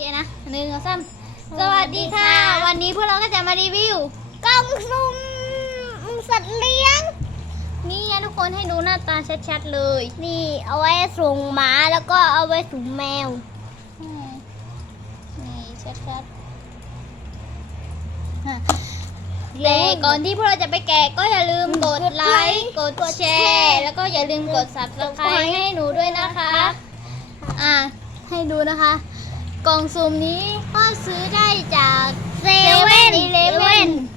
นะ1 2 3สวัสดีค่ะวันนี้พวกเราก็จะมารีวิวกล่องสุ่มสัตว์เลี้ยงนี่ไงทุกคนให้ดูหน้าตาชัดๆเลยนี่เอาไว้ส่งหมาแล้วก็เอาไว้ส่งแมวนี่ชัดๆแต่ก่อนที่พวกเราจะไปแกะก็อย่าลืมกดไลค์กดแชร์แล้วก็อย่าลืมกด Subscribe ให้หนูด้วยนะคะให้ดูนะคะกล่องสุ่มนี้ก็ซื้อได้จากเซเว่น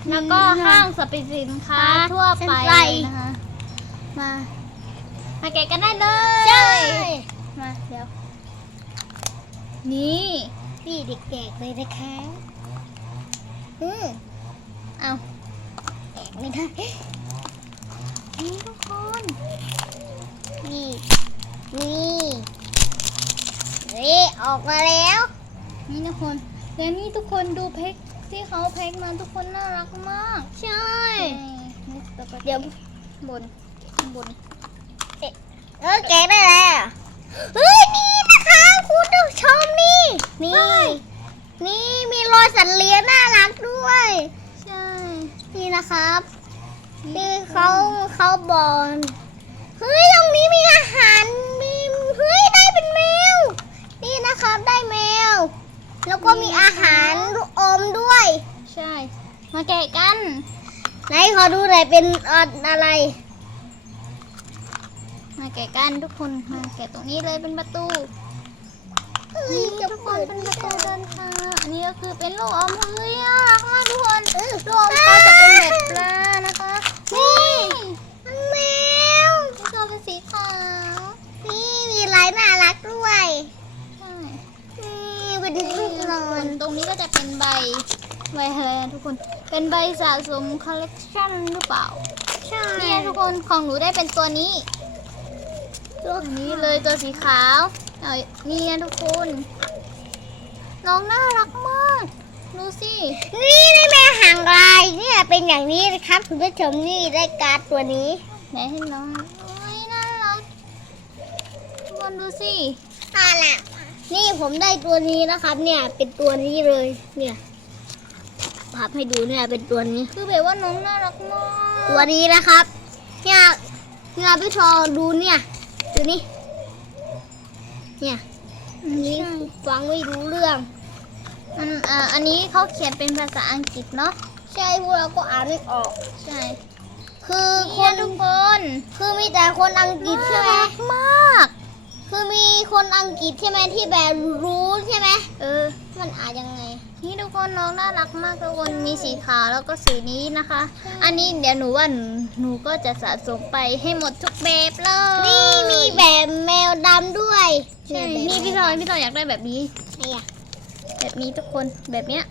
แล้วก็ห้างสรรพสินค้าทั่วไปนะคะมาแกะกันได้เลยใช่มาเดี๋ยวนี่เด็กแกะเลยนะคะเอาแกะไม่ได้นี่ทุกคนนี่ออกมาแล้วนี่ทุกคนแล้วนี่ทุกคนดูแพ็คที่เขาแพ็คมาทุกคนน่ารักมากใช่เดี๋ยวบนแกะได้แล้วเฮ้ยนี่นะคะคุณผู้ชมนี่มีรอยสัตว์เลี้ยงน่ารักด้วยใช่นี่นะครับนี่เขาบอกเฮ้ยตรงนี้มีอาหารเฮ้ยได้เป็นแมวนี่นะครับได้แมวแล้วก็มีอาหารลูกอมด้วยใช่มาแกะกันไหนขอดูหน่อยเป็นอะไรมาแกะกันทุกคนมาแกะตรงนี้เลยเป็นประตูนี่ทุกคนเป็นประตูเดินทางอันนี้ก็คือเป็นลูกอมเฮ้ยน่ารักมากทุกคนลูกอมก็จะเป็นแบบปลานะคะนี่แมวที่ตัวเป็นสีขาวนี่มีลายน่ารักด้วยเป็นรูปนอนตรงนี้ก็จะเป็นใบอะไรนะทุกคนเป็นใบสะสมคอลเลกชันหรือเปล่าใช่เนี่ยทุกคนของหนูได้เป็นตัวนี้เลยตัวสีขาวนี่นะทุกคนน้องน่ารักมากดูสินี่ได้แม่หางลายเนี่ยเป็นอย่างนี้นะครับคุณผู้ชมนี่ได้การ์ดตัวนี้ไหนให้น้องน่ารักทุกคนดูสิน่ารักนี่ผมได้ตัวนี้นะครับเนี่ยเป็นตัวนี้เลยเนี่ยภาพให้ดูเนี่ยเป็นตัวนี้คือแบบว่าน้องน่ารักมากตัวนี้นะครับเนี่ยพี่ชอดูเนี่ยดูนี่เนี่ยนี่ฟังไม่รู้เรื่องอันนี้เขาเขียนเป็นภาษาอังกฤษเนาะใช่พวกเราก็อ่านไม่ออกใช่คือคนทุกคนคือมีแต่คนอังกฤษใช่ไหมมากคือมีคนอังกฤษใช่ไหมที่แบบรู้ใช่ไหมมันอ่านยังไงนี่ทุกคนน้องน่ารักมากทุกคนมีสีขาวแล้วก็สีนี้นะคะอันนี้เดี๋ยวหนูว่าหนูก็จะสะสมไปให้หมดทุกแบบเลยนี่มีแบบแมวดำด้วยนี่พี่ทอยอยากได้แบบนี้แบบนี้ทุกคนแบบเนี้ย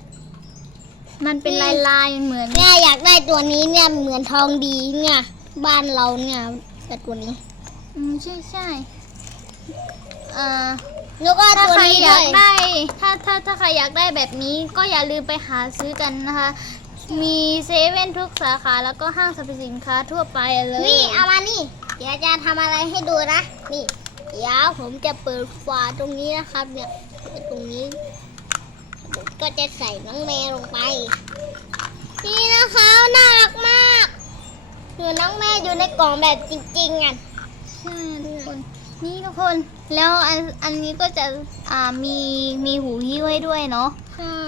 มันเป็นลายเหมือนเนี่ยอยากได้ตัวนี้เนี่ยเหมือนทองดีเนี่ยบ้านเราเนี่ยแต่ตัวนี้ใช่แล้วก็ถ้าใครอยากได้ถ้าใครอยากได้แบบนี้ก็อย่าลืมไปหาซื้อกันนะคะมีเซเว่นทุกสาขาแล้วก็ห้างสรรพสินค้าทั่วไปเลยนี่เอามานี่เดี๋ยวจะทำอะไรให้ดูนะนี่เดี๋ยวผมจะเปิดฝาตรงนี้นะครับเนี่ยตรงนี้ผมก็จะใส่น้องแมวลงไปนี่นะคะน่ารักมากคือน้องแมวอยู่ในกล่องแบบจริงๆอ่ะใช่ทุกคนนี่ทุกคนแล้วอันนี้ก็จะมีหูหิ้วให้ด้วยเนาะใช่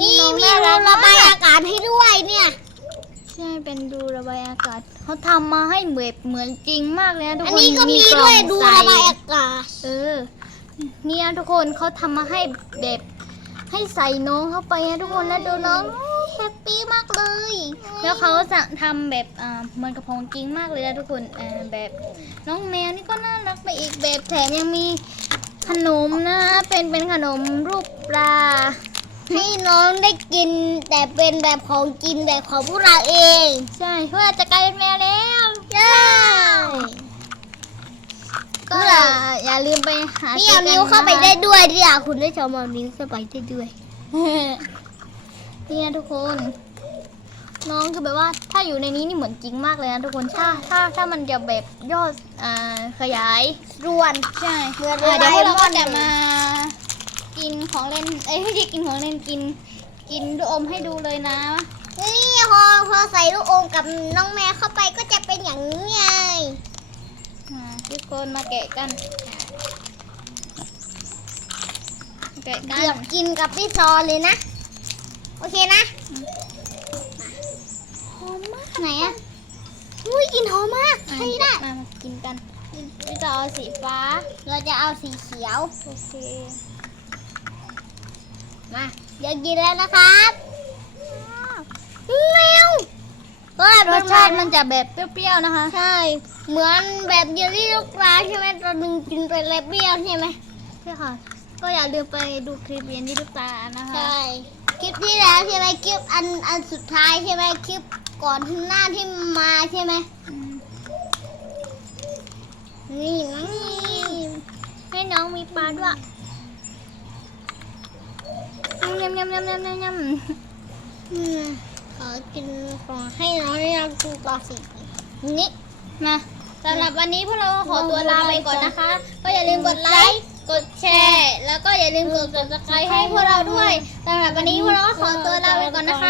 นี่มีรูระบายอากาศให้ด้วยเนี่ยใช่เป็นรูระบายอากาศเขาทำมาให้แบบเหมือนจริงมากเลยนะทุกคนอันนี้ก็มีด้วยรูระบายอากาศเนี่ยทุกคนเขาทำมาให้แบบให้ใส่น้องเข้าไปนะทุกคนแล้วดูน้องแฮปปี้มากเลยแล้วเขาจะทำแบบเหมือนกับของจริงมากเลยนะทุกคนแบบน้องแมวนี่ก็น่ารักไปอีกแบบแถมยังมีขนมนะเป็นขนมรูปปลาให้น้องได้กินแต่เป็นแบบของกินแบบของพวกเราเองใช่เพื่อจะกลายเป็นแมวแล้วใช่ก็อย่าลืมไปหาเอานิ้วเข้าไปได้ด้วยที่คุณได้ชมเอานิ้วเข้าไปได้ด้วยนี่นะทุกคนน้องคือแบบว่าถ้าอยู่ในนี้นี่เหมือนจริงมากเลยนะทุกคนถ้ามันจะแบบยอดขยายรวนใช่เดี๋ยวพวกเราก็จะมา กินของเล่นไม่ใช่กินของเล่นกินลูกอมให้ดูเลยนะนี่พอใส่ลูกอมกับน้องแมวเข้าไปก็จะเป็นอย่างนี้ไงทุกคนมาแกะกันเกือบกินกับพี่ซอเลยนะโอเคนะหอมมากไหนอ่ะอุ้ยกลิ่นหอมมากใช่ได้มากินกันพี่จะเอาสีฟ้าเราจะเอาสีเขียวโอเคมาเดี๋ยวกินแล้วนะครับแมวรสชาติมันจะแบบเปรี้ยวๆนะคะใช่เหมือนแบบเยลลี่ลูกปลาใช่ไหมตอนนึงกินไปแล้วเปรี้ยวใช่ไหมใช่ค่ะก็อย่าลืมไปดูคลิปเยลลี่ลูกปลานะคะใช่คลิปที่แล้วใช่ไหมคลิปอันสุดท้ายใช่ไหมคลิปก่อนที่หน้าที่มาใช่ไหมนี่ให้น้องมีปลาด้วยยำขอกินของให้น้องอยากกินต่อสินี่มาสำหรับวันนี้พวกเราขอตัวลาไปก่อนนะคะ ก็อย่าลืมกดไลค์กดแชร์แล้วก็อย่าลืมกด subscribe ให้พวกเราด้วยสำหรับวันนี้พวกเราขอตัวลาไปก่อนนะคะ